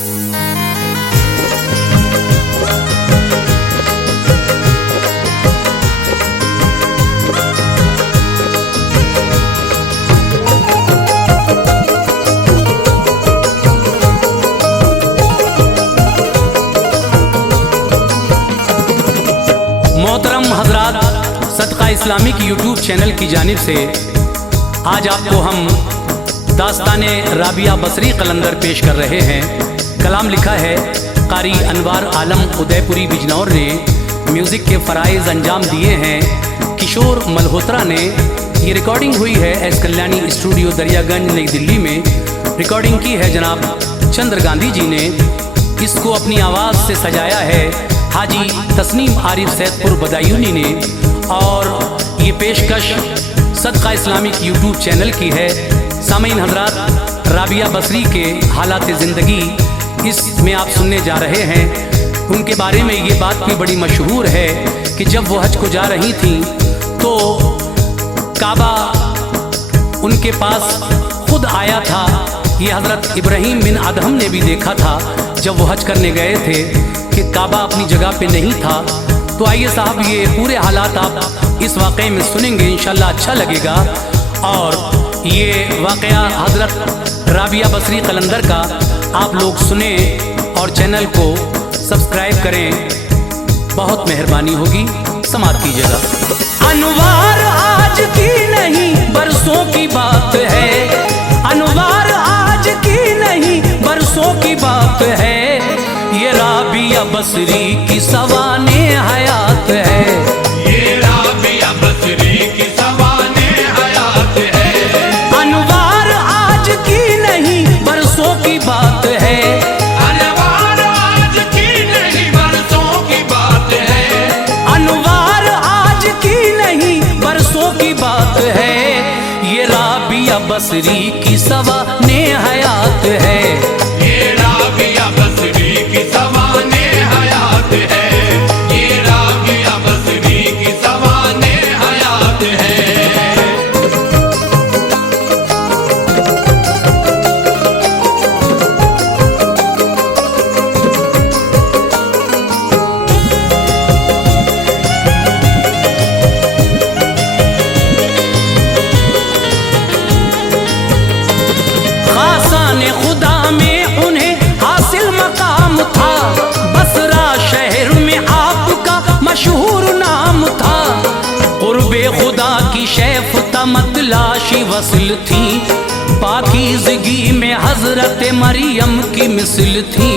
मोहतरम हजरात, सदका इस्लामी की यूट्यूब चैनल की जानिब से आज आपको हम दास्ताने राबिया बसरी कलंदर पेश कर रहे हैं। कलाम लिखा है कारी अनवार आलम उदयपुरी बिजनौर ने, म्यूज़िक के फ़राइज़ अंजाम दिए हैं किशोर मल्होत्रा ने। ये रिकॉर्डिंग हुई है एस कल्याणी स्टूडियो दरियागंज नई दिल्ली में। रिकॉर्डिंग की है जनाब चंद्र गांधी जी ने। इसको अपनी आवाज़ से सजाया है हाजी तस्नीम आरिफ सैदपुर बदायूनी ने। और ये पेशकश सदका इस्लामिक यूट्यूब चैनल की है। सामीन हजरात, राबिया बसरी के हालात ज़िंदगी इसमें आप सुनने जा रहे हैं। उनके बारे में ये बात भी बड़ी मशहूर है कि जब वो हज को जा रही थी तो काबा उनके पास खुद आया था। ये हज़रत इब्राहीम बिन अदहम ने भी देखा था जब वो हज करने गए थे कि काबा अपनी जगह पे नहीं था। तो आइए साहब, ये पूरे हालात आप इस वाक़े में सुनेंगे, इंशाल्लाह अच्छा लगेगा। और ये वाक़या हज़रत राबिया बसरी कलंदर का आप लोग सुने और चैनल को सब्सक्राइब करें, बहुत मेहरबानी होगी। समाप्त कीजिएगा। अनवार आज की नहीं बरसों की बात है, अनवार आज की नहीं बरसों की बात है। ये राबिया बसरी की सवाने हयात है, ये राबिया बसरी की सवाने हयात है। अनवार आज की नहीं बरसों की बात है, अनवार आज की नहीं बरसों की बात है, अनवार आज की नहीं बरसों की बात है। ये राबिया बसरी की सवाने हयात है, ये राबिया बसरी की सवाने हयात है, ये राबिया बसरी की सवाने हयात है। खासाने खुदा में उन्हें हासिल मकाम था, बसरा शहर में आपका मशहूर नाम था। कुर्बे खुदा की शैफ तमतलाशी वसल थी, पाकीज़गी में हजरत मरियम की मिसल थी।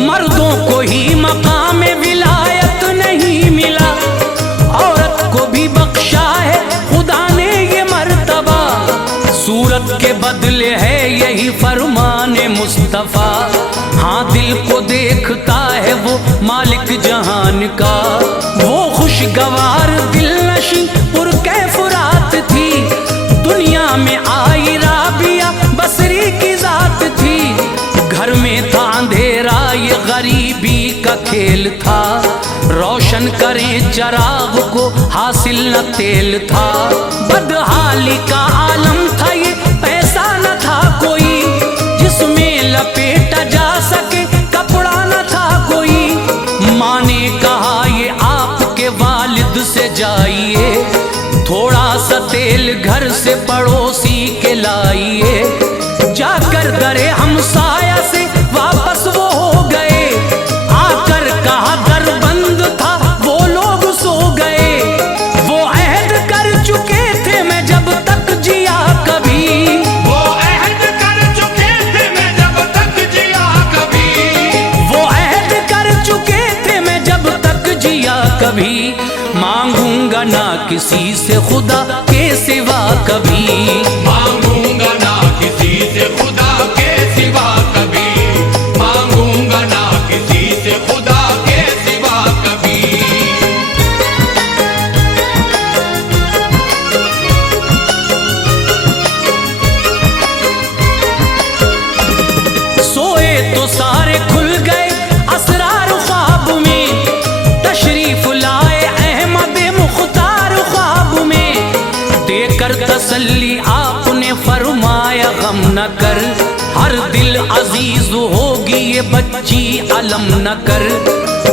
मर्दों को ही मकाम विलायत नहीं मिला, औरत को भी बख्शा है खुदा ने ये मर्तबा। सूरत के बदले है यही फरमाने मुस्तफ़ा, हाँ दिल को देखता है वो मालिक जहान का। वो खुशगवार दिल नशी पुरकैफरात थी, दुनिया में आई राबिया बसरी की जात थी। घर में था अंधेरा ये गरीबी का खेल था, रोशन करें चिराग को हासिल न तेल था। बदहाली का आलम था ये, पैसा न था कोई जिसमें लपेटा जा सके, कपड़ा न था कोई। माँ ने कहा ये आपके वालिद से जाइए, थोड़ा सा तेल घर से पड़ोसी के लाइए। जाकर दरे हमसाया से वापस वो हो गए, आकर कहा दर बंद था वो लोग सो गए। वो अहद कर चुके थे मैं जब तक जिया कभी, वो अहद कर चुके थे मैं जब तक जिया कभी, वो अहद कर चुके थे मैं जब तक जिया कभी। मांगूंगा ना किसी से खुदा के सिवा कभी, मांगूंगा ना किसी से खुदा के सिवा कभी, मांगूंगा ना किसी से खुदा के सिवा कभी। सोए तो सारे खुल गए असरार ख्वाब में, तशरीफ लाए अहमद मुख्तार ख्वाब में। देकर तसल्ली आपने फरमाया गम न कर, हर दिल अजीज होगी ये बच्ची अलम न कर,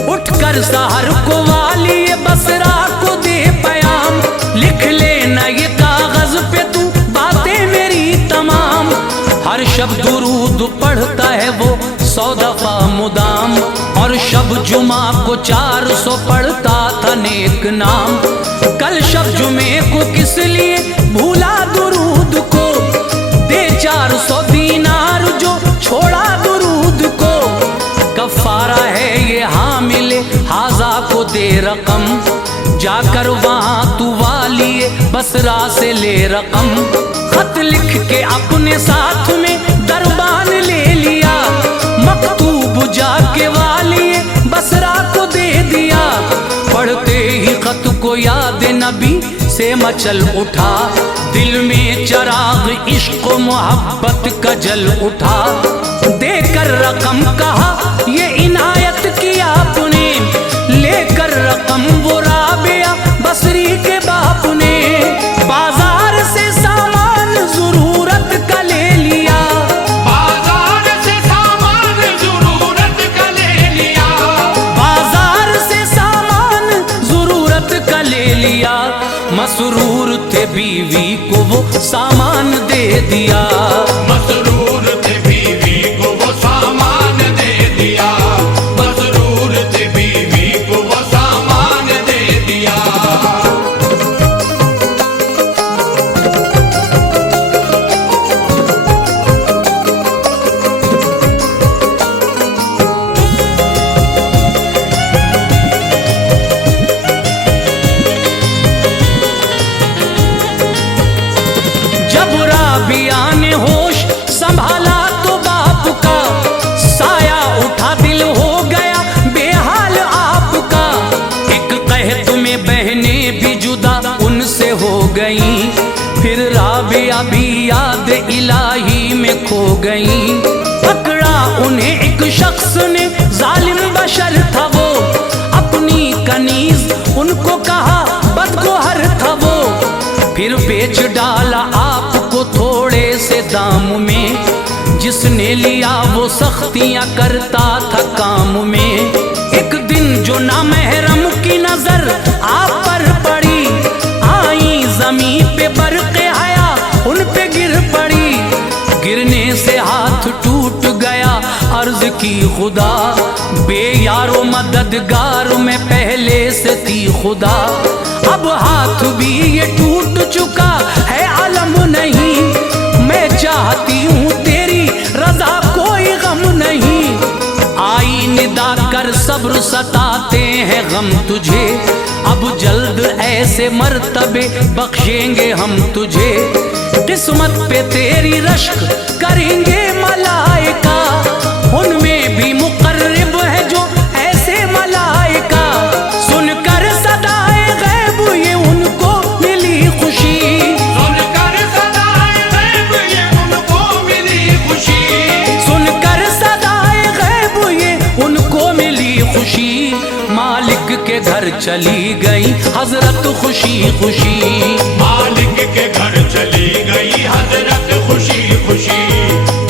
उठ कर सहर को वाली ये बसरा को दे पयाम, लिख लेना ये कागज पे तू बातें मेरी तमाम। हर शब दुरूद पढ़ता है वो 100 दफा मुदाम, और शब जुमा को 400 पढ़ता था नेक नाम। कल शब जुमे को किस लिए भूला दुरूद को, दे 400 दीनार जो छोड़ा दुरूद को। कफारा है ये हामिले हाजा को दे रकम, जाकर वहाँ तू वाली बसरा से ले रकम। खत लिख के अपने साथ में दरबान ले लिया, मकतूब जाके वाली बसरा को दे दिया। पढ़ते ही खत को याद नबी से मचल उठा, दिल में चराग इश्क मोहब्बत का जल उठा। देकर रकम कहा ये इनायत किया आपने, लेकर रकम वो राबिया बसरी के बाप ने। बाजार से सामान जरूरत का ले लिया, बाजार से सामान जरूरत का ले लिया, बाजार से सामान जरूरत का ले लिया। मसरूर थे बीवी को वो सामान दे दिया, मसरूर थे बीवी को वो सामान दे दिया, मसरूर थे बीवी को वो सामान दे दिया। जब राबिया ने होश संभाला तो बाप का, साया उठा दिल हो गया बेहाल आपका। एक कहत में बहनें भी जुदा उनसे हो गईं, फिर राबिया भी याद इलाही में खो गईं। पकड़ा उन्हें एक शख्स ने, जालिम बशर था वो, अपनी कनीज उनको कहा बदगोहर था वो। फिर बेच डाला आपको थोड़े से दाम में, जिसने लिया वो सख्तियां करता था काम में। एक दिन जो नामहरम की नजर आप पर पड़ी, आई जमीन पे बरक़े हया उन पे गिर पड़ी। गिरने से हाथ टूट गया, अर्ज की खुदा बेयारो मददगार में पहले से थी खुदा। अब हाथ भी ये टूट चुका है अलम नहीं, मैं चाहती हूँ तेरी रजा कोई गम नहीं। आई निदा कर सब्र सताते हैं गम तुझे, अब जल्द ऐसे मर्तबे बख्शेंगे हम तुझे। किस्मत पे तेरी रश्क करेंगे मलाइका, उनमें भी मुकर्रब है जो ऐसे मलाइका। सुनकर सदाए गैब ये उनको मिली खुशी, सुनकर सदाए गैब ये उनको मिली खुशी, सुनकर सदाए गैब ये उनको मिली खुशी। मालिक के घर चली गई हजरत खुशी खुशी, मालिक के घर चली गई हजरत खुशी खुशी,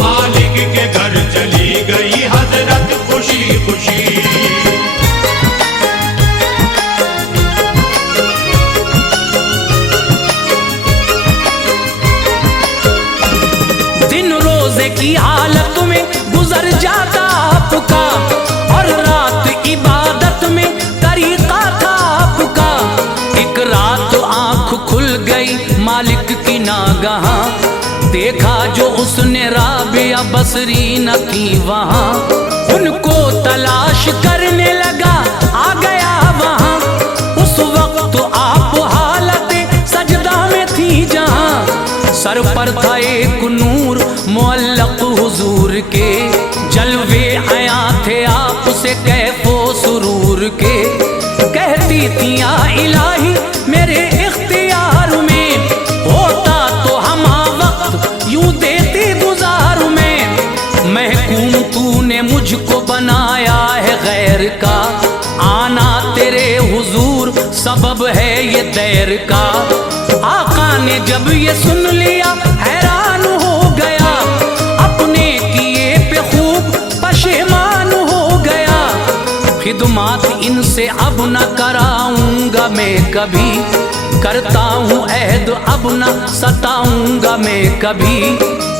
मालिक के घर चली गई हजरत खुशी खुशी। दिन रोजे की हालत में गुजर जाता आपका, और रात इबादत में तरीका था आपका। एक रात आंख खुल गई मालिक की नागहां, देखा जो उसने राबिया बसरी न थी वहां। उनको तलाश करने लगा आ गया वहां, उस वक्त आप हालत सजदा में थी जहां। सर पर था एक नूर मुअल्लक हुजूर के, जलवे आया थे आपसे कैफो सुरूर के। कहती थी या इलाही मेरे इख्तियार में, होता तो हम वक्त यूं देती गुजार में। महकूम तूने मुझको बनाया है गैर का, आना तेरे हुजूर सबब है ये दैर का। आका ने जब ये सुन लिया हैरान हो गया, अपने किए पे खूब पशेमान खिदमत इनसे अब न कराऊंगा मैं कभी, करता हूँ अहद अब न सताऊंगा मैं कभी।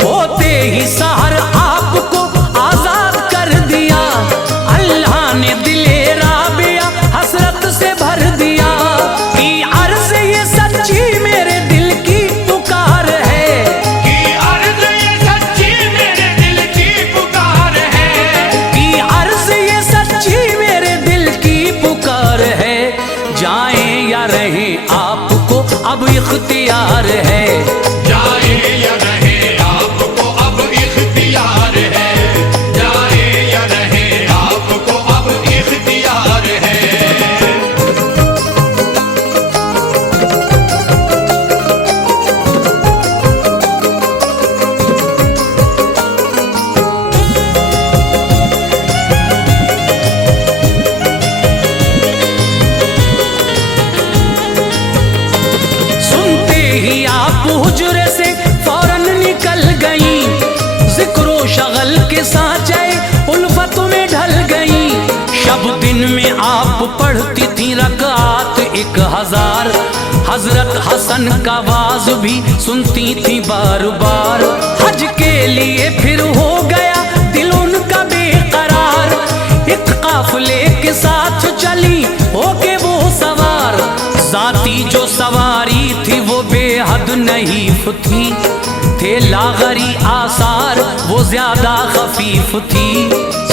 होते ही सहर आपको आजाद कर दिया, अल्लाह ने दिले राबिया हसरत से भर दिया। कि अर्ज ये सच्ची मेरे दिल की पुकार है, कि अर्ज ये सच्ची मेरे दिल की पुकार है, कि अर्ज ये सच्ची मेरे दिल की पुकार है। जाएं या रहें आपको अब इख्तियार है, जाए या रहे आपको अब इख्तियार है, जाए या रहे आपको अब इख्तियार है। सुनते ही आप हुजरे से फौरन निकल गई, जिक्रो शगल के साँचे उल्फत में ढल गई। शब दिन में आप पढ़ती थी रकात 1000, हजरत हसन का वाज भी सुनती थी बार बार। हज के लिए फिर हो गया दिल उनका बेकरार, एक काफिले के साथ चली होके वो सवार। जाती जो सवारी थी वो बेहद नहीफ थी, थे लागरी आसार वो ज्यादा खफीफ थी।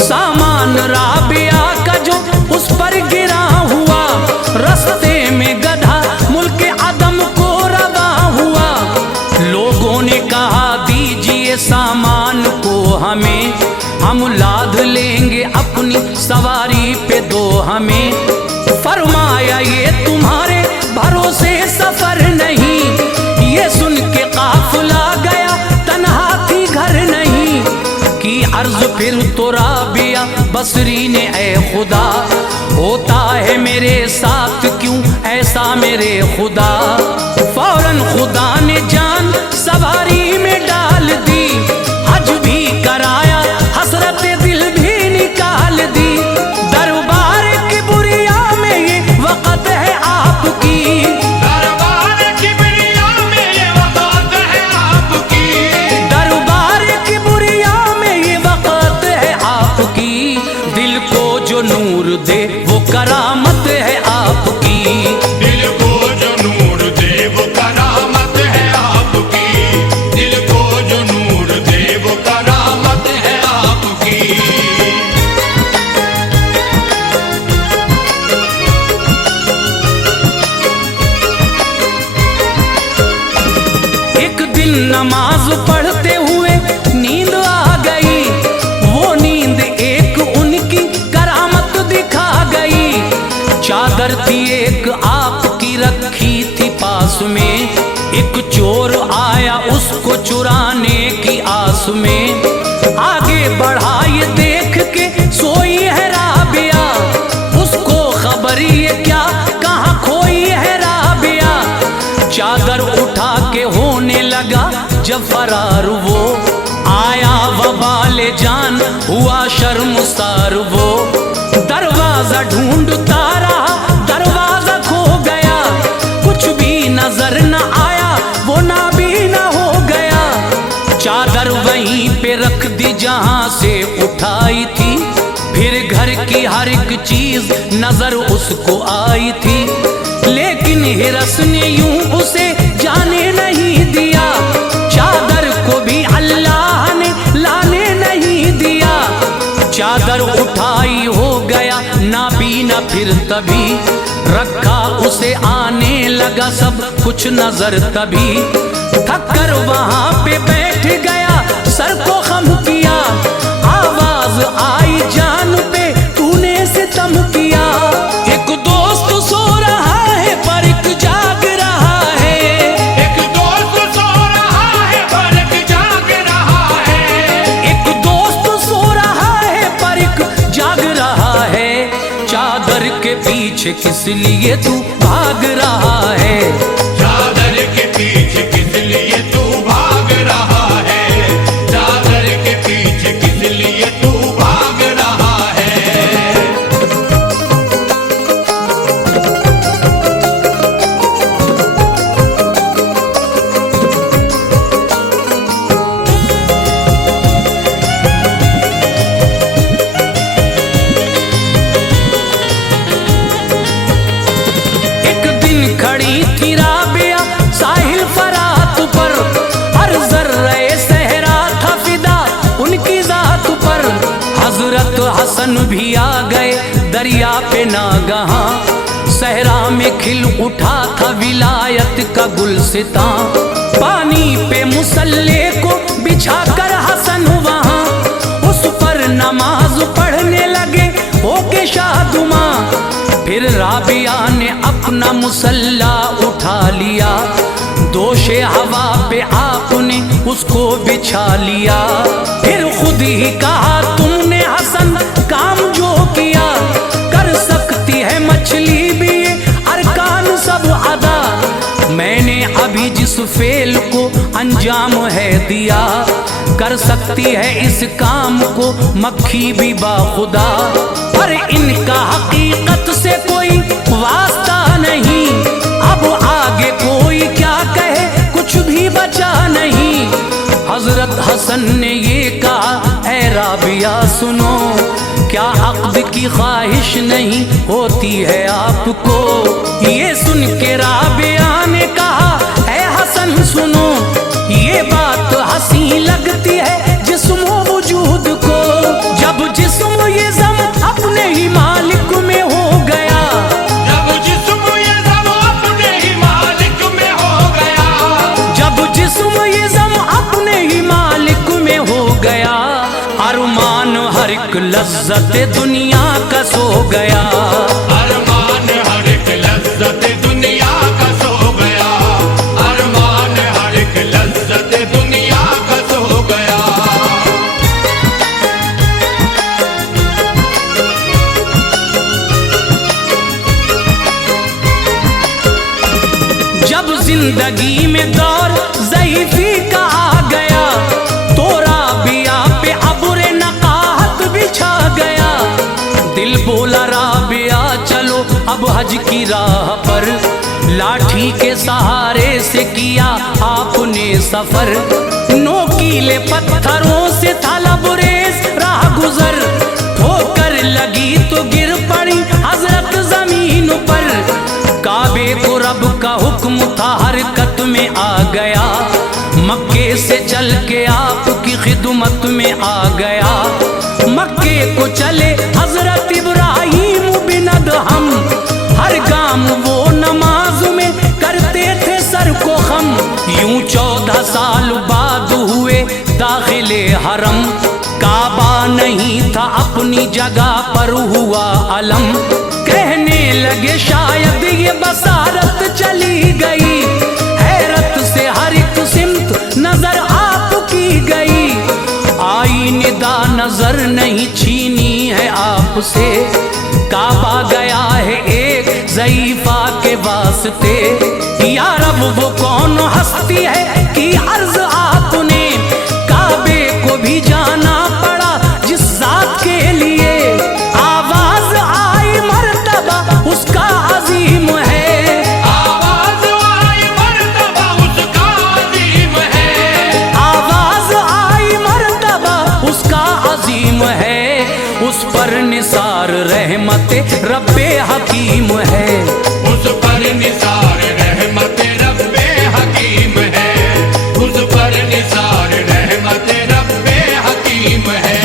सामान राबिया का जो उस पर गिरा हुआ, रस्ते में गधा मुल्क अदम को रवा हुआ। लोगों ने कहा दीजिए सामान को हमें, हम लाद लेंगे अपनी सवारी पे दो हमें। फरमाया ये तुम्हारे भरोसे सफर नहीं, ये सुन के काफिला गया तन्हा थी घर नहीं। की अर्ज फिर तो राबिया बसरी ने ऐ खुदा, होता है मेरे साथ क्यों ऐसा मेरे खुदा। फौरन खुदा ने जान सवारी में डाल दी, हज भी कराया हसरत दिल भी निकाल दी। दरबार की बुरिया में ये वक़्त है आपकी, दरबार किबरिया में ये वक़्त है आपकी, दरबार की बुरिया में ये वक़्त है आपकी। दिल को जो नूर दे वो करामत है आपकी, दिल को जो नूर दे वो करामत है आपकी, दिल को जो नूर दे वो करामत है आपकी। एक दिन नमाज पढ़ते हुए नींद आ गई, वो नींद एक उनकी करामत दिखा गई। चादर थी एक आपकी रखी थी पास में, एक चोर आया उसको चुराने की आस में। आगे बढ़ा ये देख के सोई है राबिया, उसको खबर ये क्या कहाँ खोई है राबिया। चादर उठा के होने लगा जब फरार वो, आया वबाले जान हुआ शर्मसार वो। दरवाजा ढूंढता रहा दरवाजा खो गया, कुछ भी नजर न आया वो नाबीना हो गया। चादर वहीं पे रख दी जहां से उठाई थी, फिर घर की हर एक चीज नजर उसको आई थी। लेकिन हिरस ने यूं उसे जाने नहीं दिया, चादर को भी अल्लाह ने लाने नहीं दिया। चादर उठाई हो गया नाबीना फिर तभी, रखा उसे आने लगा सब कुछ नजर तभी। थक कर वहां पे बैठ गया सर को खम किया, आवाज आई जान पे तूने सितम किया। एक दोस्त सो रहा है पर एक जाग रहा है, एक दोस्त सो रहा है पर एक जाग रहा है, एक दोस्त सो रहा है पर एक जाग रहा है। चादर के पीछे किस लिए तू भाग रहा है, चादर के पीछे किस लिए तू भाग रहा है, चादर के पीछे किस लिए तू भाग रहा है। हसन भी आ गए दरिया पे नागहां, सहरा में खिल उठा था विलायत का गुलसितां। पानी पे मुसल्ले को बिछाकर हसन वहां, उस पर नमाज पढ़ने लगे होके शादुमा। फिर राबिया ने अपना मुसल्ला उठा लिया, दोशे हवा पे आपने उसको बिछा लिया। फिर खुद ही कहा तुमने हसन काम जो किया, कर सकती है मछली भी ये अरकान सब अदा। मैंने अभी जिस फेल को अंजाम है दिया, कर सकती है इस काम को मक्खी भी बाखुदा। पर इनका हकीकत से कोई वास्ता नहीं, अब आगे कोई क्या कहे कुछ भी बचा नहीं। हजरत हसन ने ये कहा ऐ राबिया सुनो, क्या अक्द की ख्वाहिश नहीं होती है आपको। ये सुन के राबिया ने कहा ऐ हसन सुनो, ये बात हंसी लगती है जिस्म वजूद को। जब जिस्म ये ज़म अपने ही मालिक में हो गया, जब जिस्म ये ज़म अपने ही मालिक में हो गया, जब जिस्म ये ज़म अपने ही मालिक में हो गया, अरमान हर एक लज्जत दुनिया का सो गया। अरमान हर एक लज्जत दुनिया का सो गया, अरमान हर एक लज्जत दुनिया का सो गया। जब जिंदगी में दौर ज़ईफ़ी का आ गया, तो राबिया पे अब्र नकाहत बिछा गया। दिल बोला राबिया चलो अब हज की राह पर, लाठी के सहारे से किया आपने सफर। नोकीले पत्थरों से था लबरेज राह गुजर, ठोकर लगी तो गिर पड़ी हजरत जमीन पर। काबे को रब का हुक्म था हरकत में आ गया, मक्के से चल के आपकी खिदमत में आ गया। मक्के को चले हजरत इब्राहीम बिन अदहम, हर गाम वो नमाज में करते थे सर को खम। यूं 14 साल बाद हुए दाखिले हरम, काबा नहीं था अपनी जगह पर हुआ अलम। कहने लगे शायद ये बसारत चली गई, हैरत से हर एक सिमत नजर आपकी गई। आई निदा नजर नहीं छीनी है आपसे, काबा गया है एक ज़ईफ़ा के वास्ते। या रब वो कौन हस्ती है कि अर्ज आपने, काबे को भी जाना पड़ा जिस जात के लिए। आवाज आई मर्तबा उसका अजीम है, आवाज आई मर्तबा उसका अजीम है, आवाज आई मर्तबा उसका अजीम है। उस पर निसार रहमत रब्बे हकीम है, उस पर निसार रहमत रब्बे हकीम है, उस पर निसार रहमत रब्बे हकीम है।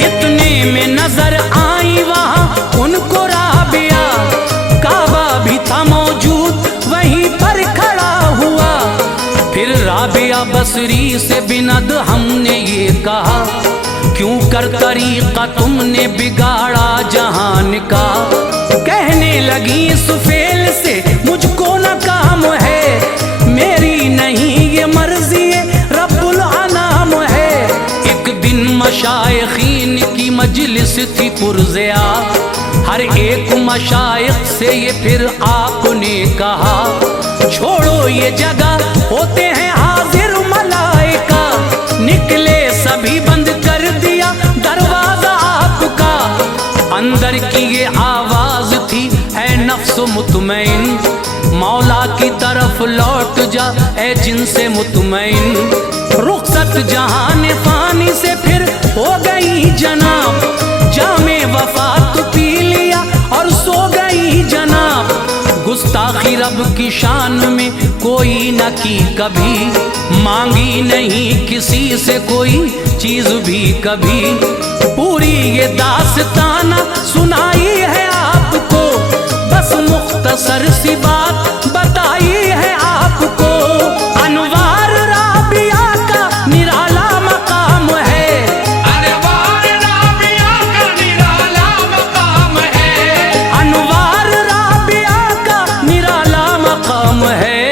इतने में नजर आई वहां उनको राबिया, काबा भी था मौजूद वहीं पर खड़ा हुआ। फिर राबिया बसरी से बिनद हमने ये कहा, क्यों कर तरीका तुमने बिगाड़ा जहान का। कहने लगी इस फेल से मुझको न काम है, मेरी नहीं ये मर्जी रब्बुल अनाम है। एक दिन मशाइखीन की मजलिस थी पुरज़िया, हर एक मशाइख से ये फिर आपने कहा, छोड़ो ये जगह होते हैं हाजिर मलाइका। निकले सभी बंद कर दिया दरवाजा आपका। अंदर की ये आवाज थी ऐ नफ्स मुतमईन, मौला की तरफ लौट जा ऐ जिनसे मुतमईन। रुखसत जहां ने पानी से फिर हो गई जनाब, जामे वफात पी लिया और सो गई जनाब। गुस्ताखी रब की शान में कोई न की कभी, मांगी नहीं किसी से कोई चीज भी कभी। पूरी ये दास्ताना सुनाई है आपको, बस मुख्तसर सी बात बताई है आपको। अनवार राबिया का निराला मकाम है, अनवार राबिया का निराला मकाम है, अनवार राबिया का निराला मकाम है।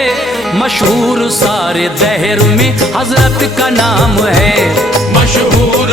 मशहूर सारे दहर में हजरत का नाम है, मशहूर